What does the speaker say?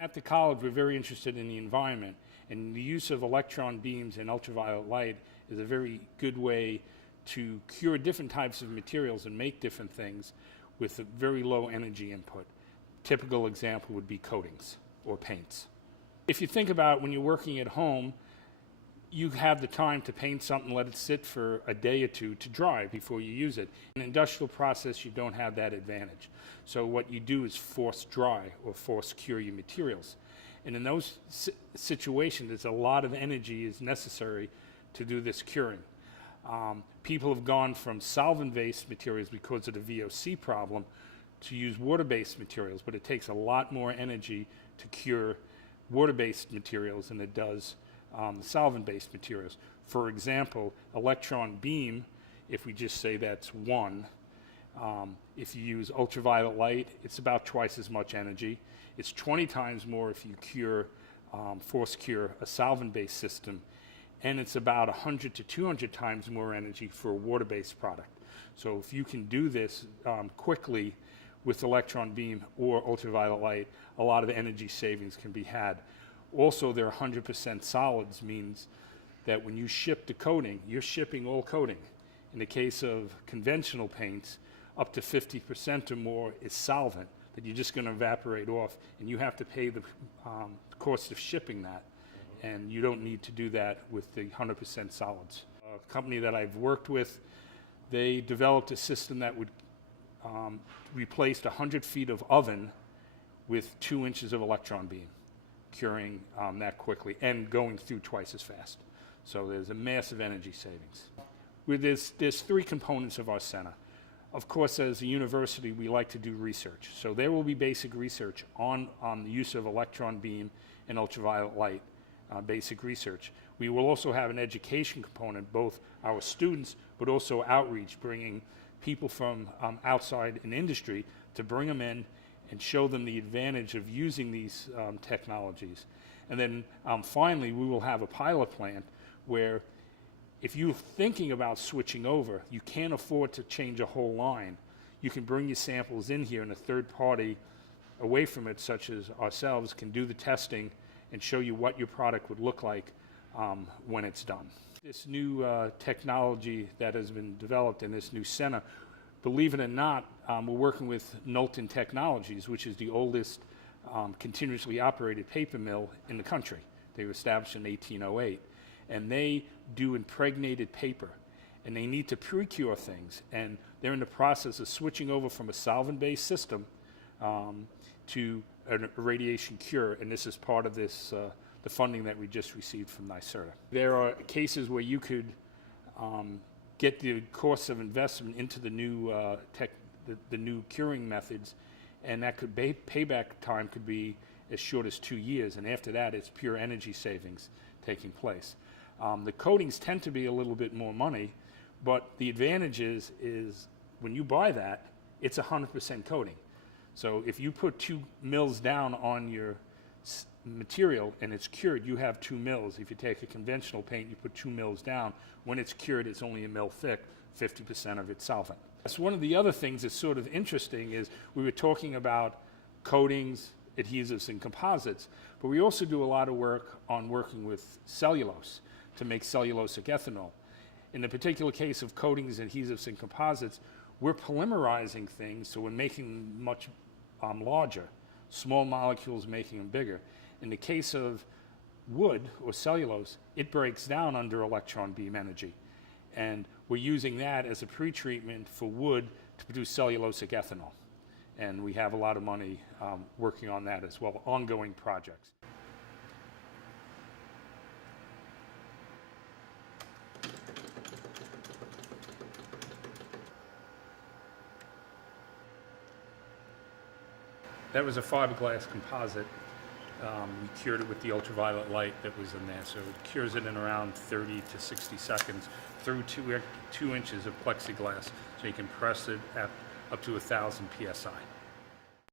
At the college, we're very interested in the environment, and the use of electron beams and ultraviolet light is a very good way to cure different types of materials and make different things with a very low energy input. Typical example would be coatings or paints. If you think about when you're working at home, you have the time to paint something, let it sit for a day or two to dry before you use it. In an industrial process, you don't have that advantage. So what you do is force dry or force cure your materials. And in those situations, there's a lot of energy is necessary to do this curing. People have gone from solvent-based materials because of the VOC problem to use water-based materials, but it takes a lot more energy to cure water-based materials than it does solvent-based materials. For example, electron beam, if we just say that's one, if you use ultraviolet light, it's about twice as much energy. It's 20 times more if you force cure a solvent-based system, and it's about 100 to 200 times more energy for a water-based product. So if you can do this quickly with electron beam or ultraviolet light, a lot of energy savings can be had. Also, they're 100% solids, means that when you ship the coating, you're shipping all coating. In the case of conventional paints, up to 50% or more is solvent that you're just going to evaporate off, and you have to pay the cost of shipping that. And you don't need to do that with the 100% solids. A company that I've worked with, they developed a system that would replace 100 feet of oven with 2 inches of electron beam, curing that quickly and going through twice as fast. So there's a massive energy savings. There's 3 components of our center. Of course, as a university, we like to do research. So there will be basic research on the use of electron beam and ultraviolet light, basic research. We will also have an education component, both our students, but also outreach, bringing people from outside in industry to bring them in and show them the advantage of using these technologies. And then finally, we will have a pilot plant where if you're thinking about switching over, you can't afford to change a whole line. You can bring your samples in here, and a third party away from it, such as ourselves, can do the testing and show you what your product would look like when it's done. This new technology that has been developed in this new center, believe it or not, we're working with Knowlton Technologies, which is the oldest continuously operated paper mill in the country. They were established in 1808. And they do impregnated paper. And they need to pre-cure things. And they're in the process of switching over from a solvent-based system to a radiation cure. And this is part of this, the funding that we just received from NYSERDA. There are cases where you could get the cost of investment into the new the new curing methods, and that could payback time could be as short as 2 years, and after that it's pure energy savings taking place. The coatings tend to be a little bit more money, but the advantage is when you buy that, it's 100% coating. So if you put 2 mils down on your material and it's cured, you have 2 mils. If you take a conventional paint, you put 2 mils down. When it's cured, it's only a mil thick, 50% of it's solvent. That's one of the other things that's sort of interesting is we were talking about coatings, adhesives, and composites, but we also do a lot of work on working with cellulose to make cellulosic ethanol. In the particular case of coatings, adhesives, and composites, we're polymerizing things, so we're making them much larger, small molecules making them bigger. In the case of wood or cellulose, it breaks down under electron beam energy. And we're using that as a pre-treatment for wood to produce cellulosic ethanol. And we have a lot of money working on that as well, ongoing projects. That was a fiberglass composite. We cured it with the ultraviolet light that was in there, so it cures it in around 30 to 60 seconds through 2 inches of plexiglass, so you can press it at up to 1,000 psi.